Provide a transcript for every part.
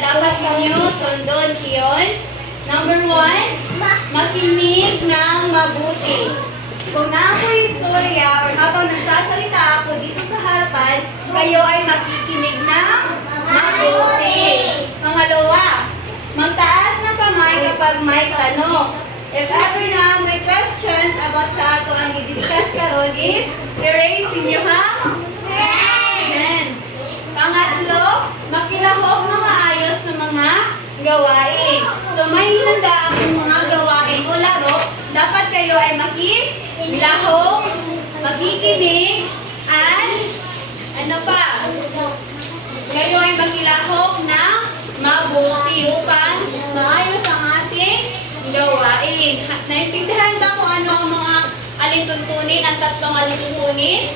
dapat ninyo sundon kiyon. Number 1, makinig ng mabuti. Kung naako'y istorya or habang nagsasalita ako dito sa harapan, kayo ay makikinig ng mabuti. Pangalawa, magtaas ng kamay kapag may tanong. If ever na may questions about sa ato ang i-discuss karon is, i-raise inyo ha? Amen. Pangatlo, makilahok na maayos sa mga gawain. So may hinanda akong mga gawain o laro, dapat kayo ay makilahok, makikinig, and ano pa? Kayo ay makilahok na mabuti upang maayos ang ating gawain. Naintindihan ba kung ano ang mga alintuntunin, ang tatlong alintuntunin?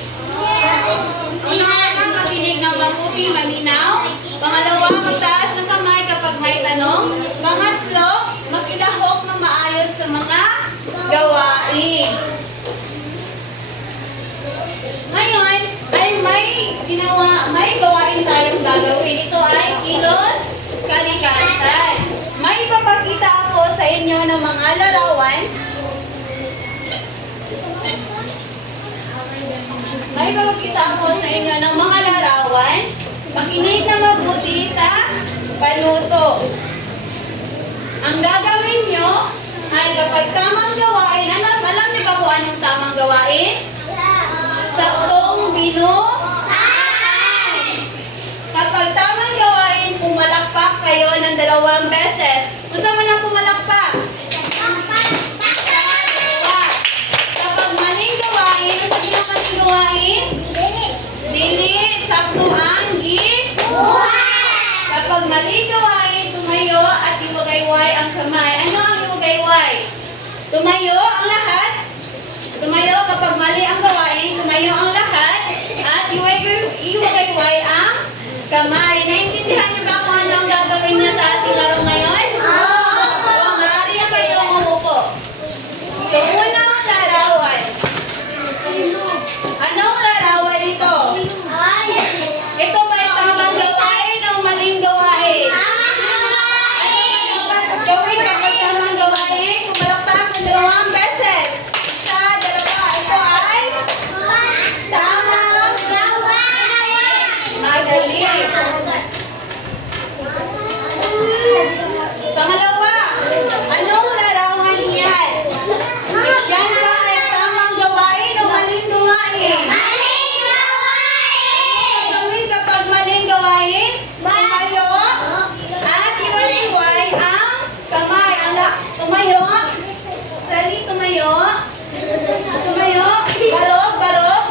Una, makinig ng mabuti, maminaw. Pangalawa, magtaas ng kamay kapag may tanong. Pangatlo, makilahok ng maayos sa mga gawain. Ngayon, ay may gawain tayong gagawin. Ito ay kilos kalikasan. May ipapakita ako sa inyo ng mga larawan. May ipapakita ako sa inyo ng mga larawan. Makinig na mabuti sa panuto. Ang gagawin nyo ay kapag tamang gawain, alam niyo ba kung anong tamang gawain? Saktong binuhat. Kapag tamang gawain, pumalakpak kayo ng 2 beses. Kung saan man ang pumalakpak? Kapag maling gawain, ano sabi ng maling gawain? Dili. Sakto ang gibuhat. Kapag maling gawain, tumayo at iwagayway ang kamay. Ano ang iwagayway? Tumayo ang lahat. Tumayo kapag mali ang gawain, tumayo ang lahat. At iwagayway ang kamay. Naintindihan niyo ba kung ano ang gagawin niya sa ating laro ngayon? Oo! Maaari kayong umupo. So, unang larawan. Anong larawan ito? Ito ba ay tamang gawain o maling gawain? Ano gawin kapag tamang gawain? Pumalakpak ng 2 beses. Isa, dalawa. Ito ay tamang gawain. Magaling. Pangalawa, anong larawan yan? Yan ba ay tamang gawain o maling gawain? Maling gawain! Gawin kapag maling gawain? Tumayo at iwaliway ang kamay. Tumayo. Sali, tumayo. Tumayo. Barog, barog.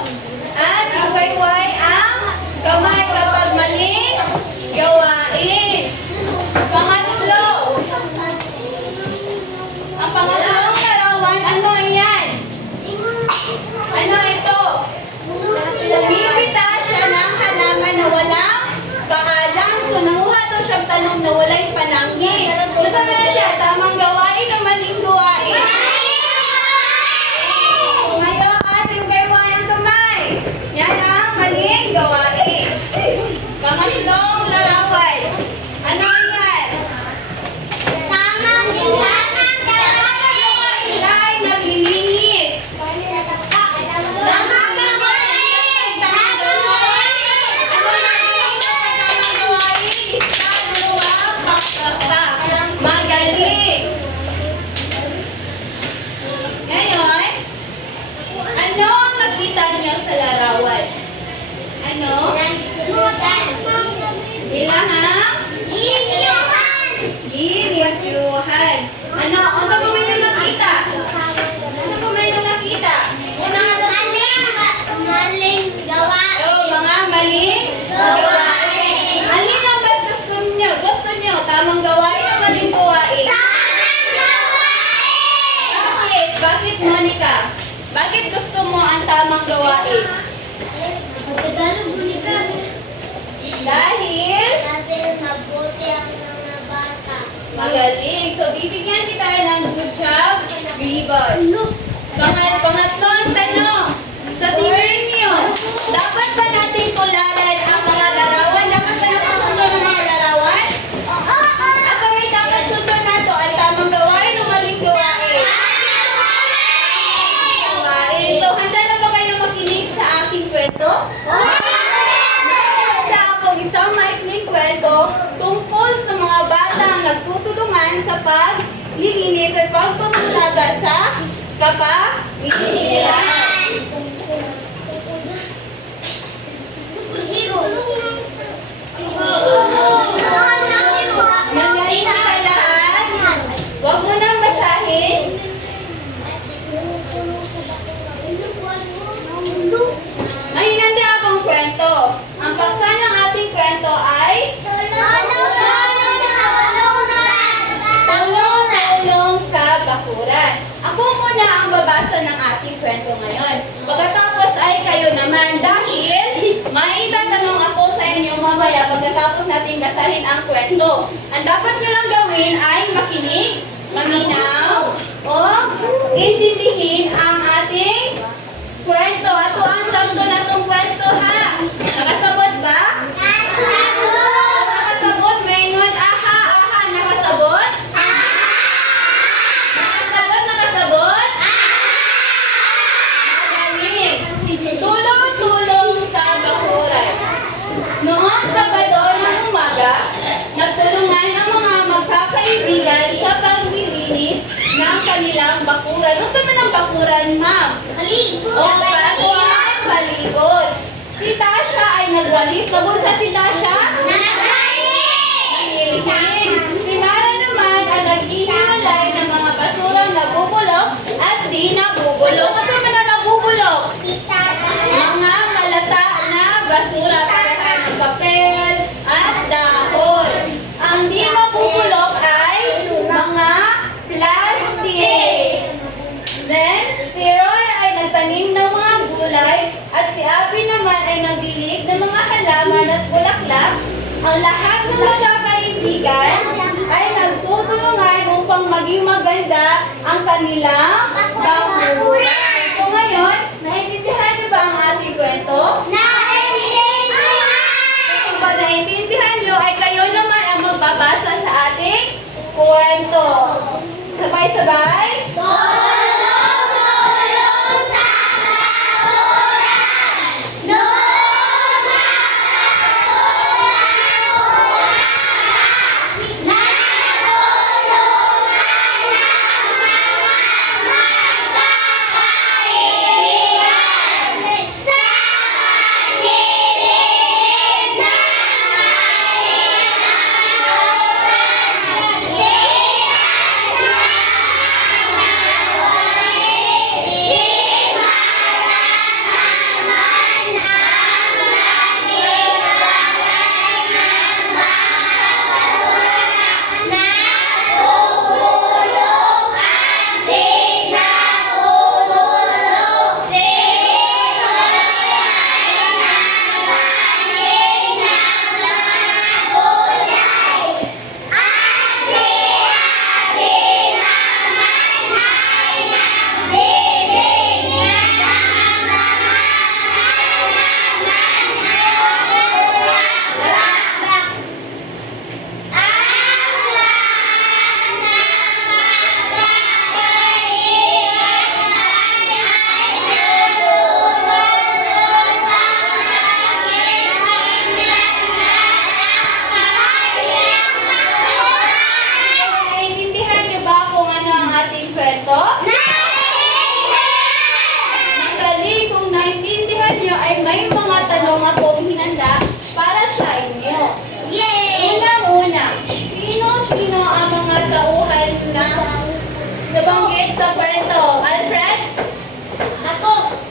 At iwaliway ang kamay kapag maling gawain. Pangatlo. Ang pangatlong larawan, ano yan? Ano ito? Bibita siya ng halaman na walang paalam. So, nanguha daw siyang tanong na walay pananggi. Masama na siya, tamang gawain o maling gawain? Ngayon, ating gawain ang kamay. Yan ang maling gawain. Pangatlong larawan. Ano yan? Sila ay naglilihis. Magaling. Ngayon, ano ang nakita niyo sa larawan? Ano? Bilahang? Girisyuhan. Ano? Ano pa may nakita? Ano pa may nakita? Mga maling gawain. Alin ang ba't gusto nyo? Gusto nyo? Tamang gawain o maling gawain? Bakit? Bakit, Monica? Bakit gusto mo ang tamang gawain? Dahil? Mabuti ang mga bata. Magaling. So, bibigyan kita ng good job ribbon. Pangatlong tanong. Sa tingin niyo, dapat ba natin tularan ang mga larawan? Dapat ba nakasundo ng mga larawan? sa pagpapalaga sa kapaligiran. Nangyari ka lahat? Huwag mo nang basahin. May hinanda akong kwento. Ang paksa ng ating kwento ay Tulong sa Bakuran. Ako muna ang babasa ng ating kwento ngayon. Pagkatapos ay kayo naman dahil may itatanong ako sa inyo mamaya pagkatapos natin basahin ang kwento. Ang dapat nyo lang gawin ay makinig, maminaw, o intindihin ang ating kwento. Ato ang sabto na itong kwento ha. Nakasabot ba? Nakasabot, maingon. Aha, aha, nakasabot? Nakasabot? Magaling. Tulong-tulong sa bakuran. Noong Sabado ng umaga, nagtulungan ang mga magkakaibigan sa paglilinis ng kanilang bakuran. Gusto mo ng bakuran, ma'am? O bakuran, palibot. Si Tasha ay nagwalis. Magunsa si Tasha? Nangirising. Si Mara naman ang naghihiwalay ng mga basurang nabubulok at di nabubulok. Gusto mo na nabubulok? Mga malata na basura para ng papel at dahon. Ang di mabubulok ay mga plastic. Then, si Roy ay nagtanim ng mga gulay at si Abby naman ay nagdilig ng mga halaman at bulaklak. Ang lahat ng mga kaibigan ay nagtutulungan upang maging maganda ang kanilang bakuran. So ngayon, naiintindihan niyo ba ang ating kwento? Kung pag naiintindihan niyo, ay kayo naman ang magbabasa sa ating kwento. Sabay-sabay? Naiintindihan niyo ba kung ano ang ating kwento? Magaling, kung naiintindihan niyo ay may mga tanong akong hinanda para sa inyo. Unang-una, sino-sino ang mga tauhan na nabanggit sa kwento? Alfred?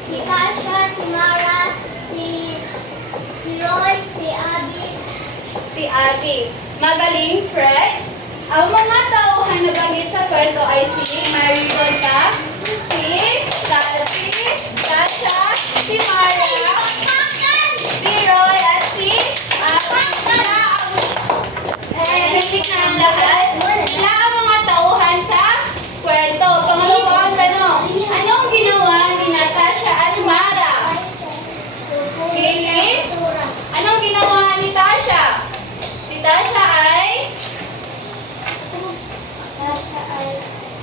Si Tasha, si Mara, si Roy, si Abby. Si Abby. Magaling, Fred. Ang mga tauhan na nabanggit sa kwento ay si Mariconda, si Tasha, si Mara, si Roy, at si Abby. Hindi na ang lahat. Sila ang mga tauhan sa kwento. Pangalawang tanong, anong ginawa ni Natasha at Mara? Kilis? Anong ginawa ni Tasha? Si Tasha ay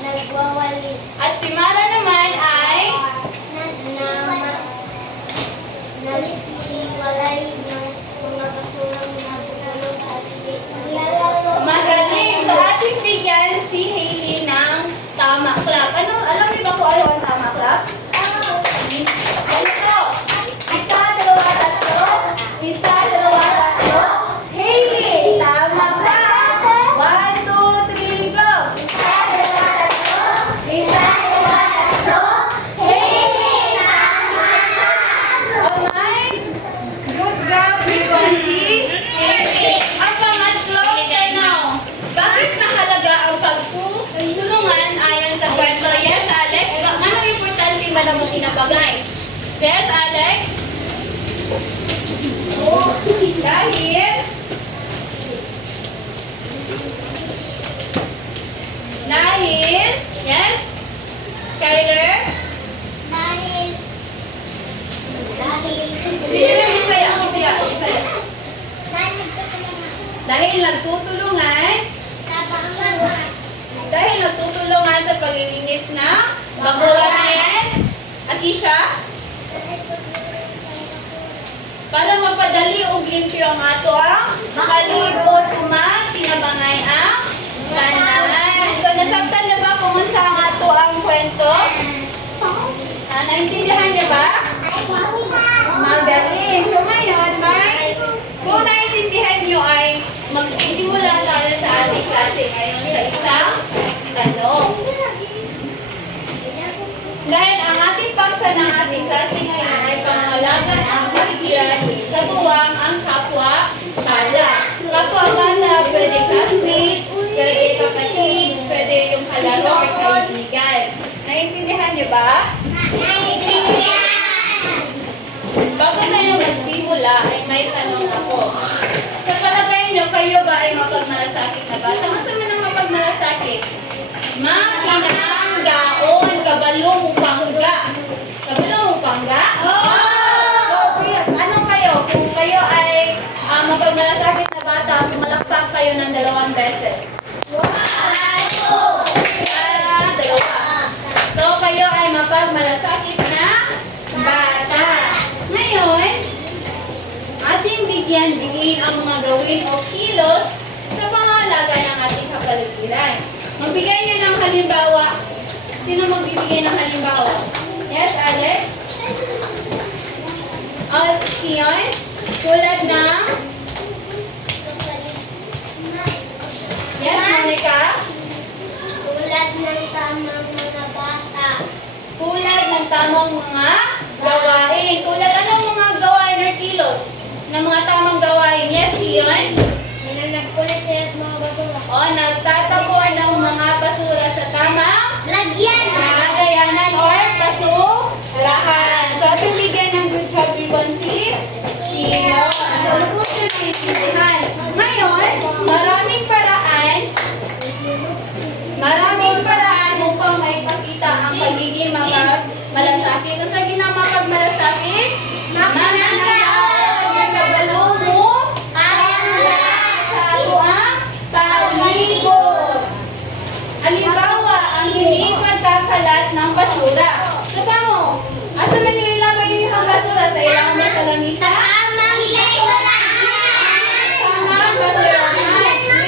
Nagwawalis. at si Mara naman ay kinabagay. Yes, Alex? Dahil, yes? Kyler? Bisaya. Dahil nagtutulungan sa paglilinis ng bakuran, yes? Akisha? Para mapadali og limpyo ang ato ang makalibot sumag kinabangay ang tanan. So nasabtan na ba kung unsa ang ato ang kwento? Naintindihan niyo ba? Magaling. So ngayon, kung naintindihan niyo ay magsisimula tayo sa ating klase ngayon sa isang tanong. Dahil ang ating paksa ng ating klase ngayon ay pangangalagan ang pagiran sa tuwang ang kapwa-tanda. Kapwa-tanda, pwede classmate, pwede kapatid, pwede yung kalaro at kaibigan. Naiintindihan niyo ba? Bago tayo magsimula ay may tanong ako. Sa palagay niyo, kayo ba ay mapagmalasakit na bata? Masama ng mapagmalasakit? Makinanggaon, kabalong upangga. Kabalong upangga? So, ano kayo? Kung kayo ay mapagmalasakit na bata, pumalakpak kayo ng 2 beses. 1, 2, 2. So, kayo ay mapagmalasakit na bata. Ngayon, ating bigyan ang mga gawin o kilos sa pangalaga ng ating kapaligiran. Magbigay niyo ng halimbawa. Sino magbibigay ng halimbawa? Yes, Alex? Kiyon? Tulad ng? Yes, Monica? Tulad ng tamang mga bata. Tulad ng tamang mga gawain. Tulad anong mga gawain or kilos? Ng mga tamang gawain. Yes, Kiyon? Nagkulit at mga basura. O, nagtatapuan ng mga basura sa tamang lagayanan or basurahan. So, ating bigyan ng good job ribbon si Kiyon. So, lubos yung naiintindihan. Ngayon, maraming paraan upang maipakita ang pagiging malasakit. Kung sa ginamapagmalasakit, mananakaw ang kabalo mo sa ato ang palibot. Halimbawa, ang hindi pagkakalat ng basura. So, kamo, asa man yung ilagay yung isang basura sa ilang may salamisa?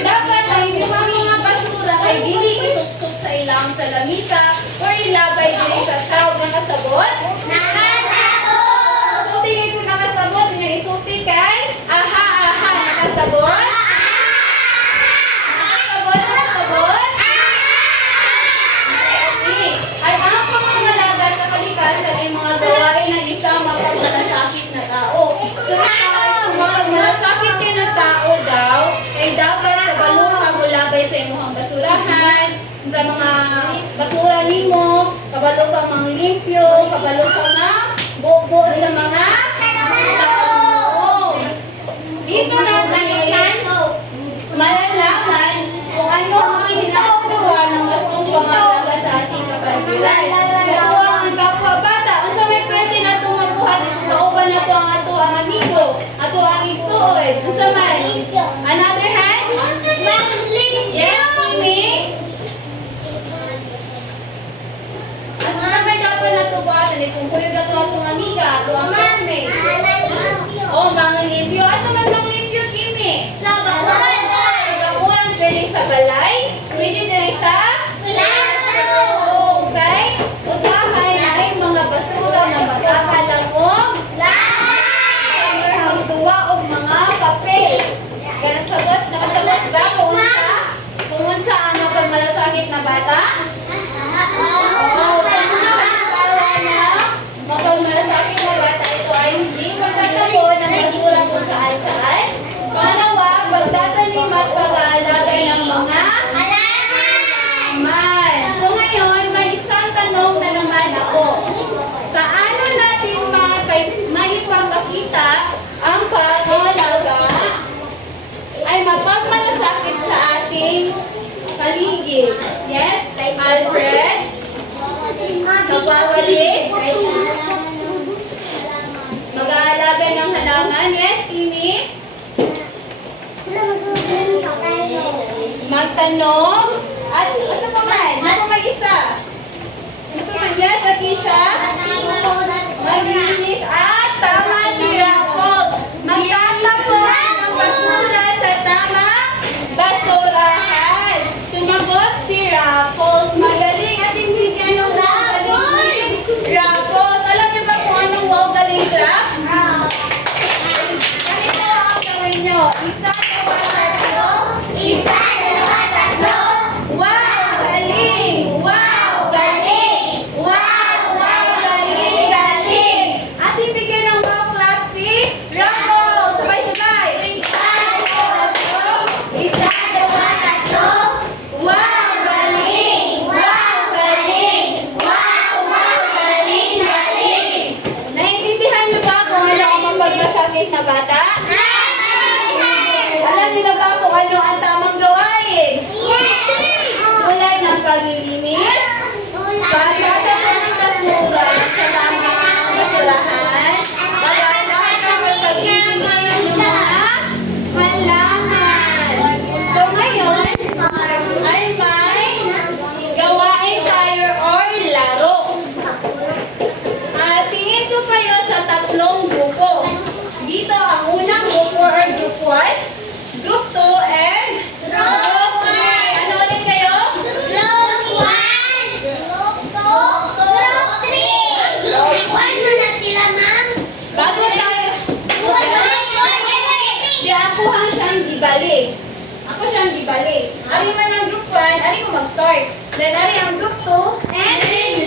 Dapat ang inyong mga basura ay dili isuksok sa ilang salamisa or ilagay dili sa tawag na kasabot. Tingin ko nakasabot, nga isuti kay nakasabot. Ay ang pangangalaga sa kalikasan ay mga gawain ng isang mapagmalasakit na tao. So, kung mapagmalasakit ka na tao daw, ay dapat kabalong ka mulabay sa inyong basurahan, sa mga basura nimo, kabalo ka mang limpyo, kabalo ka mang bubo sa mga tao. Dito natin malalaman kung ano ang ginagawa ng gustong pangalaga sa ating kapaligiran. Ito ang kapwa-bata. Kung sa may pwede na itong mabuhat, itong kauban na ito ang ato ang amigo, ato ang igsuoy. Kung sa may another hand? Yes, Mimi? Asa na may dapat na ito buhatan? Ito Always. Yes? Alfred. Nagwawalis. Mag-aalaga ng halaman. Yes, Kimi. Magtanong. At ano pa man? Ano pa may isa? Ano pa man? Yes, Akisha. Maglinis. At tama si Raffles. Magtatapon ng basura sa tamang basurahan. Sumagot si Raffles. Magaling at hindi anong wow galing si Raffles. Alam niyo ba kung anong wow galing siya? Ganito ang gawin niyo. Isa, dalawa, tatlo. Wow, galing! Wow, galing! Wow, wow, galing, galing! At ibigyan ng wow clap si Raffles. Sabay-sabay. Isa, dalawa, tatlo. Wow, galing! Wow, galing! Wow, wow, galing, galing! Naintindihan niyo ba kung ano ang mapagmasakit na bata? Alam niyo na ba kung ano ang tamang gawain? Tulad ng paglilinis, pagtatapon ng basura sa tamang basurahan, pag-aalaga at paglilinis ng mga halaman. So ngayon, ay may gawain tayo or laro. Tingin ko kayo sa tatlong grupo. Dito ang unang grupo or group 1. Group 2 and Group 3. Ano ulit kayo? Bago tayo. Di ako ang siyang gibalik. Ako siyang gibalik. Ari man ang group 1, ari ko mag-start. Then ari ang group 2 and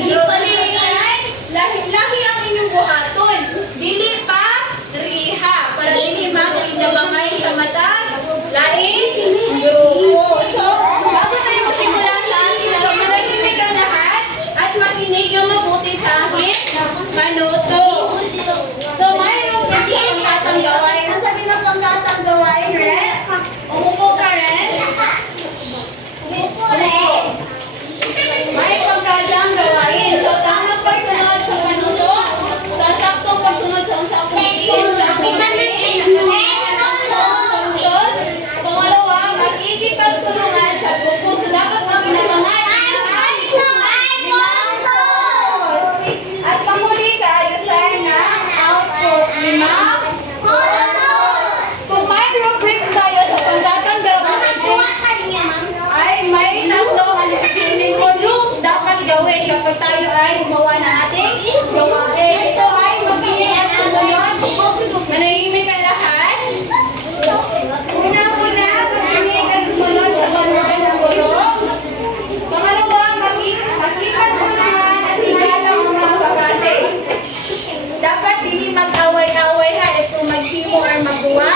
group 3. Lahi ang inyong buhaton. Dili pa riha. Para dili magkakabangay sa mata. Laing grupo. So, bago tayo magsimula sa ating laro, manahimik ang lahat at makinig yung mabuti sa akin. Manuto. So, mayroong kasi panggatang gawain. Ang sabi ng panggatang gawain, Ren? Umupo ka, Ren? Umupo. May panggatang gawain. So, tamang pagsunod sa manuto. Sa saktong pagsunod sa usapang pangalawa, makikipagtulungan sa grupo. So, dapat ang pinabangan ay at panghuli ka, ayusan na output 5. Kung may rubrics tayo sa panggatang gawain, ay may tatlong alipinin mo rules dapat gawin kapag tayo ay gumawa ng ating gawain. Ito ay magbigay at sumunod. Manahimik ang lahat. Una-una, magbigay at sumunod sa panugan ng guro. Pangalawa, makipagtulungan at igalang ang mga kaklase. Dapat hindi mag-away-away ha. Ito mag-himo or magawa.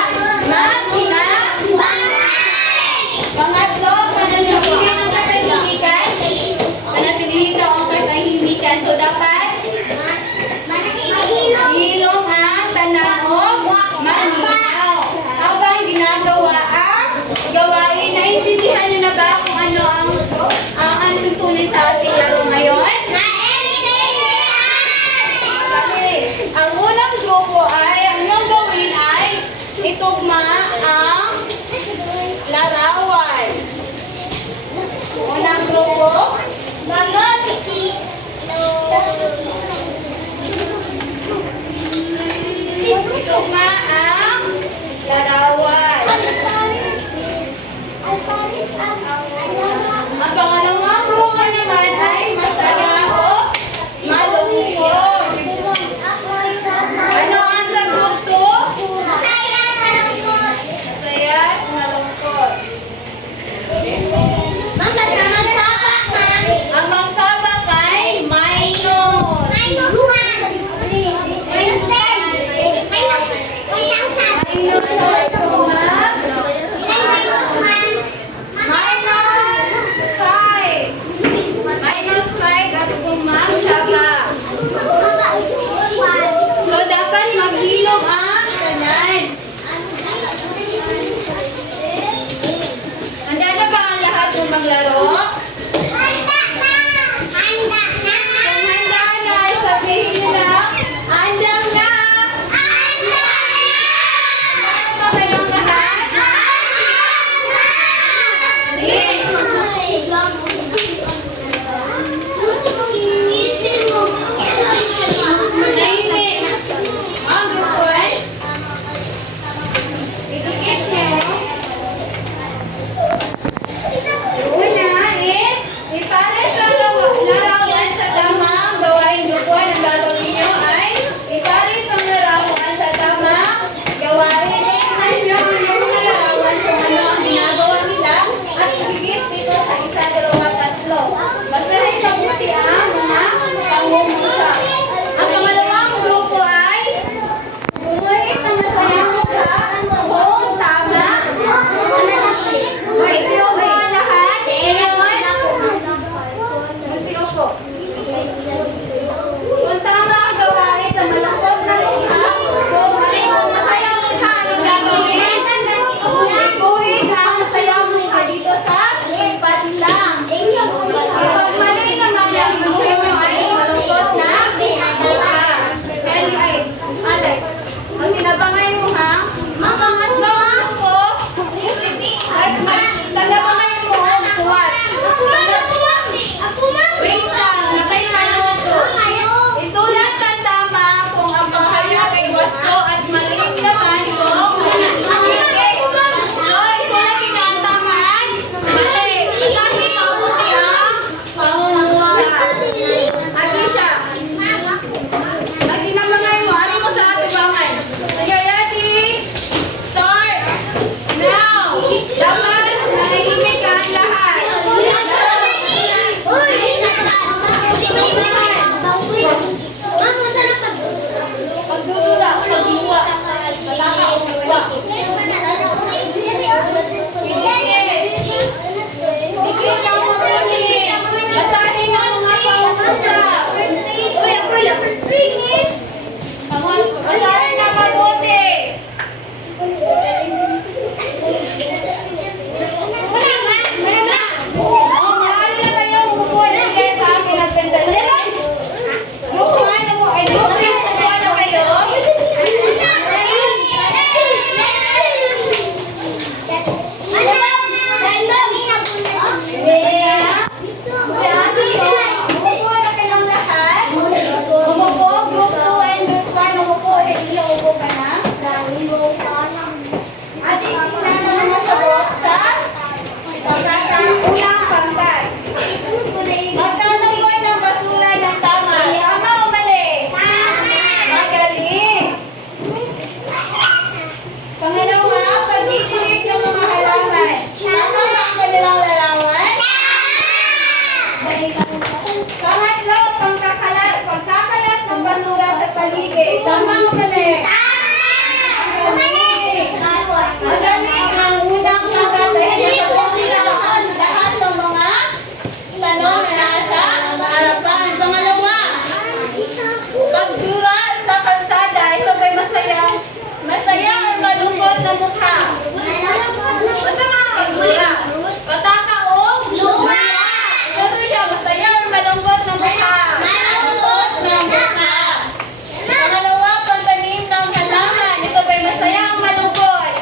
Pangatlo, panatilihin ang katahimikan. Panatilihin daw ang katahimikan. So, dapat hilong ang tanawog manlinaw. Habang ginagawa ang gawain, naintindihan niyo na ba kung ano ang tuntunin sa ating laro ngayon? Ang unang grupo ay, ang inyong gawin ay itugma ang larawan. Unang grupo, itugma ang larawan. Ang pangalawang grupo naman ay masaya o malungkot. Ano ang sa group 2? Masaya at malungkot. Ang magsabak ay minus. Tama o mali? Magaling ang unang kagatahin sa lahat ng mga tanong na nasa harapan. Pangalawa, pagdura sa kalsada, ito ba'y masaya o malungkot na mukha? Masama o mula? Pataka o luma? Ito siya, masaya o malungkot na mukha? Malungkot na mukha. Pangalawa, pagtanim ng halaman, ito ba'y masaya o malungkot?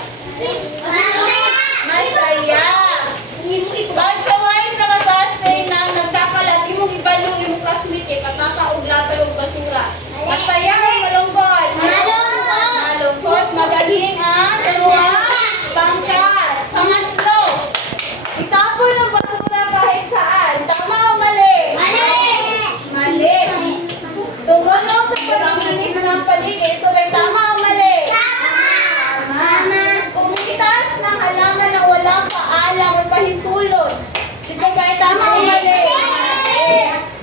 Masaya. Pagsaway sa kabase na nagkakalat, imong ibalo, imong classmate, pataka o labay o basura. Masaya o malungkot? Malungkot. Magaling ang dalawa. Pangkat. Pangatlo. Itapon ang basura kahit saan. Tama o mali? Mali. Tumulong sa paglinis ng paligid. Ito ba'y tama o mali? Tama. Pumitas ng halaman na walang paalam o pahintulot. Ito ba'y tama o mali?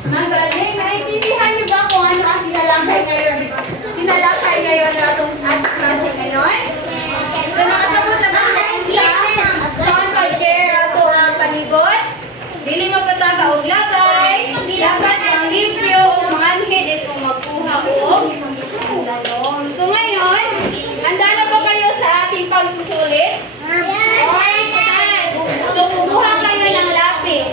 Magaling. Naintindihan niyo ba kung ano ang tinalakay ngayon? Tinalakay ngayon na itong ating klase ngayon? So, nakasabot na ba sa pag-share ato ang panigot? Dili magpataga og lagay. Dapat ang limpyo o manghid itong magkuha o tanong. So ngayon, handa na ba kayo sa ating pagsusulit? Okay, guys. So kumuha kayo ng lapis.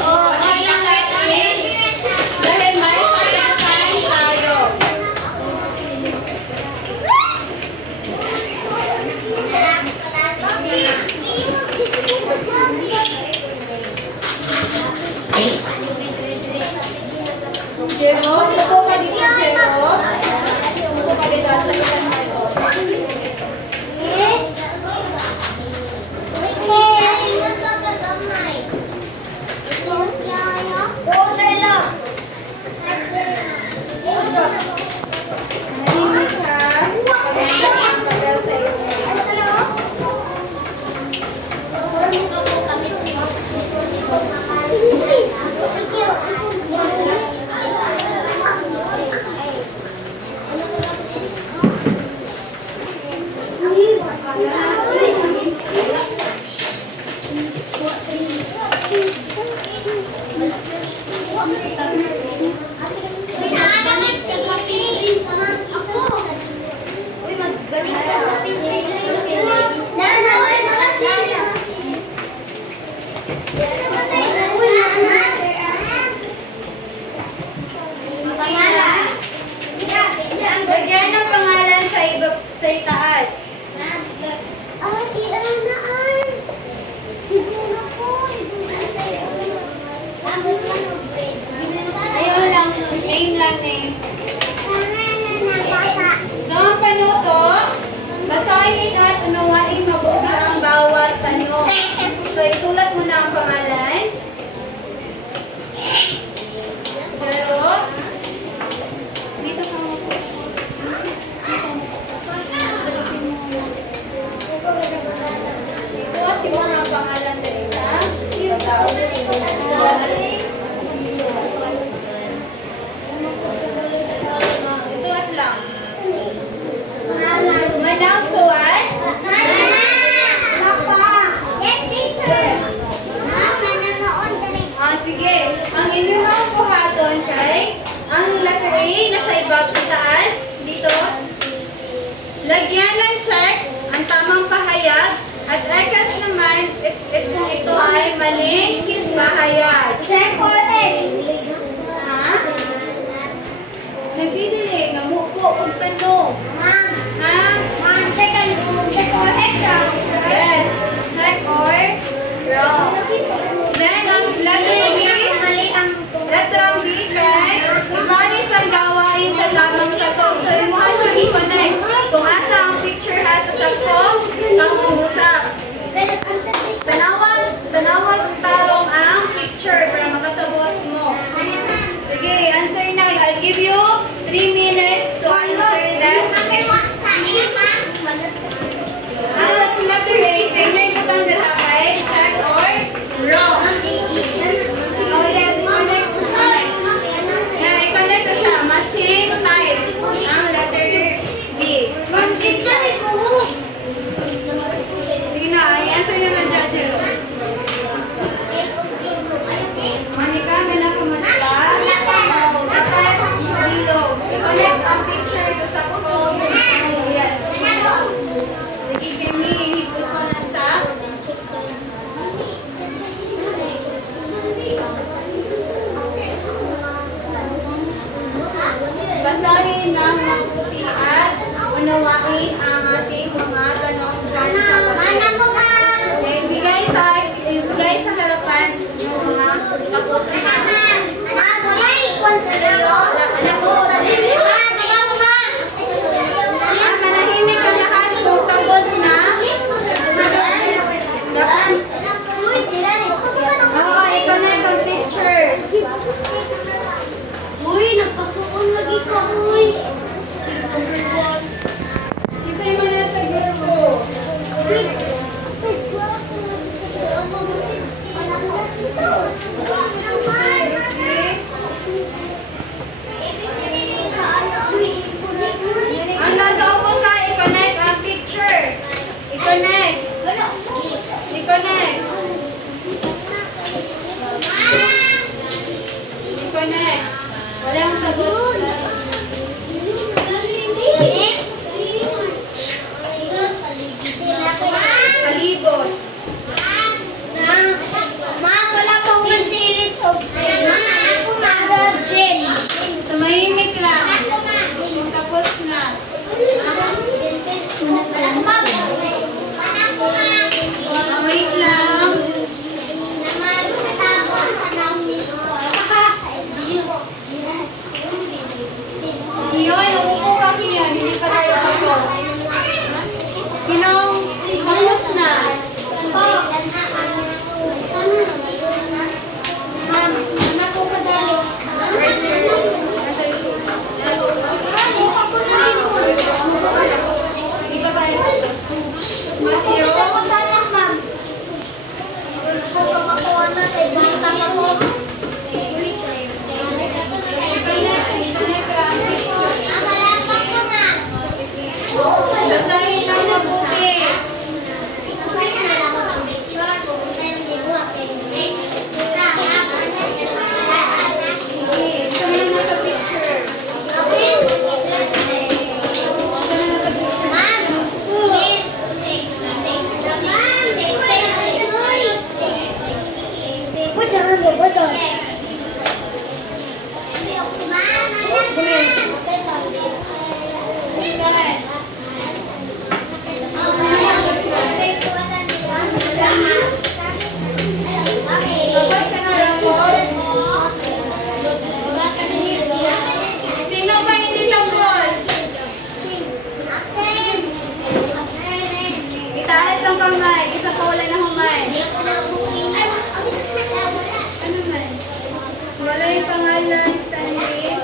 Ang lapis. Dahil may pagkakain tayo. Jero, tupo ka dito, Jero. Tupo ka dito, sa litan mo ito. Nanimik ka. Paganda ang tabel sa iyo. Lagyan ng pangalan sa itaas. Ayun lang, name lang name. So, ang panuto, basahin at unawain mabuti ang bawat tanong. So, isulat mo na ang pangalan. Pero, dito sa mo po. Isulat mo na ang pangalan dito sa isulat lang. Manang suwat. Sige. Ang inyong buhaton kay ang letter A nasa ibab itaas dito. Lagyan ng check ang tamang pahayag at X naman kung ito ay maling pahayag. Check for X. Ha? Nagdidili, namupo og tanong. Ha? Check for X. Yes. Check or wrong. Then, ang letter B, letter B kay ibanis ang gawain sa tamang sagot. So, imo siya i-connect. Kung asa ang picture has sa sakto, pangungusap. Tanawag tarong ang picture para makasabot mo. Sige, answer na. I'll give you 3 minutes to answer that. Letter A, kay na ibutang dirapay, check or wrong. Oh, yes, connect unawain ang ating mga tanong dyan sa Mana papel. po ka? Ibigay sa harapan yung mga tapos na. Manahimik ang lahat kung tapos na. Oo, ikaw na yung teacher. Uy, nagpasuon lagi ka, uy. Isa'y mo na sa grupo. Ang nasa upo sa i-connect ang picture. I-connect. I-connect. I-connect. Walang sagot. Palibot. Tumahimik lang. Tapos na. Wait lang. Yun, umupo ka Kian. Hindi pa tayo tapos. Kinong, tapos na. Hindi pa tayo tapos. Matthew. Basahin lang mabuti. Sige, isa na nasa picture. Isa na nasa picture. Karen. Tapos ka na, Ramos. Sino pa hindi tapos? Itaas ang kamay. Isa pa wala na humay. Ano man? Wala yung pangalan, Stanley.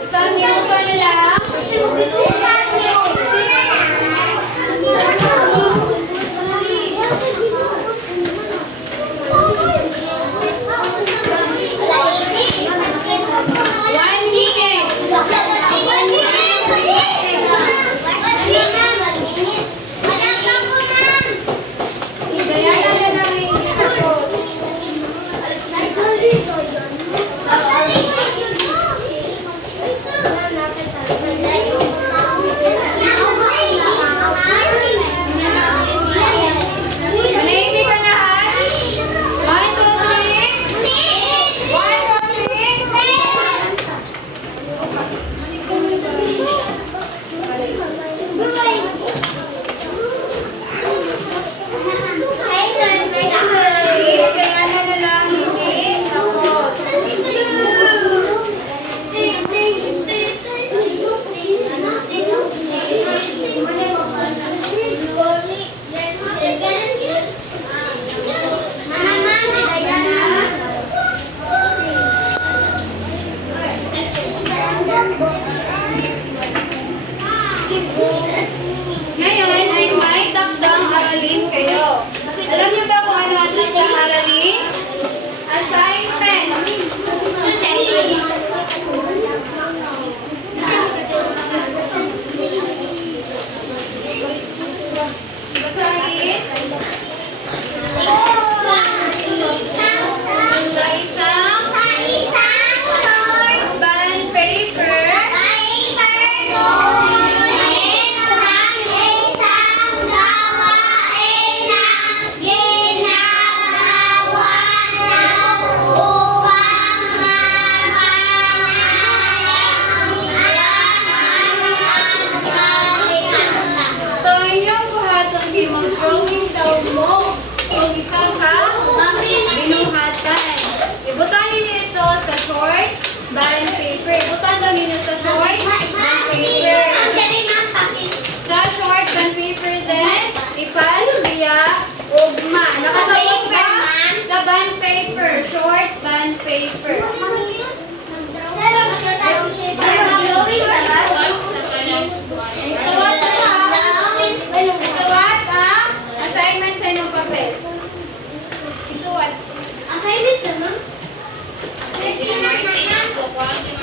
Isang niyo pa nila. One minute. daw mo kung isa ka binuhatan. Ibutan ninyo ito sa short bond paper. Ibutan daw ninyo sa short bond paper. Sa short bond paper din, ipas via ugma. Nakasabot ba? Sa bond paper. Short bond paper. Isuwat ang assignment sa inyong papel. Isuwat. Assignment naman? Martin, kukuha